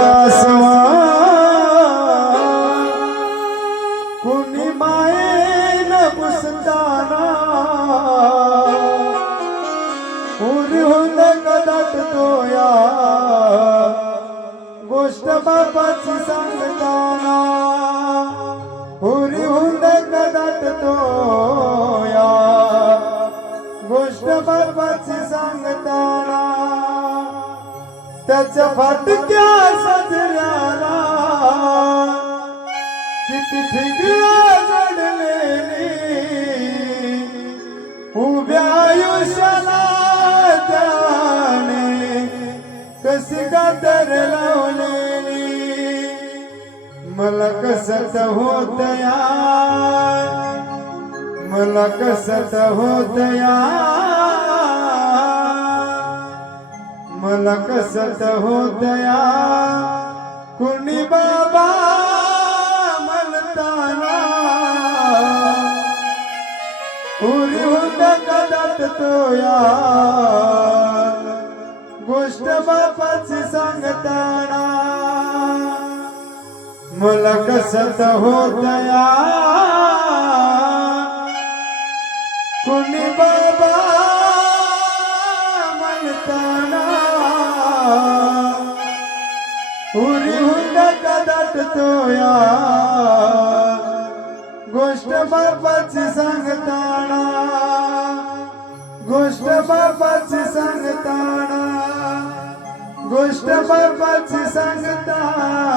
आसवा कुणी मायेन पुसताना उरी होत कदाट तोया गोष्ट बापाची सांगताना उरी होत कदाट तोया गोष्ट बापाची सांगताना त्याच्या फाटक्या सजऱ्याला किती ठिगळ्या जडलेली उभ्या आयुष्याला त्याने कशी गातर लावलेली मला कसत होत या मला कसत होत या मला कसत होत या कुणी बाबा म्हणताना उरी होत कदाट तोया गोष्ट बापाची सांगताना मला कसत होत या कुणी बाबा म्हणताना उरी होत कदाट तोया गोष्ट बापाची सांगताना गोष्ट बापाची सांगताना गोष्ट बापाची सांगताना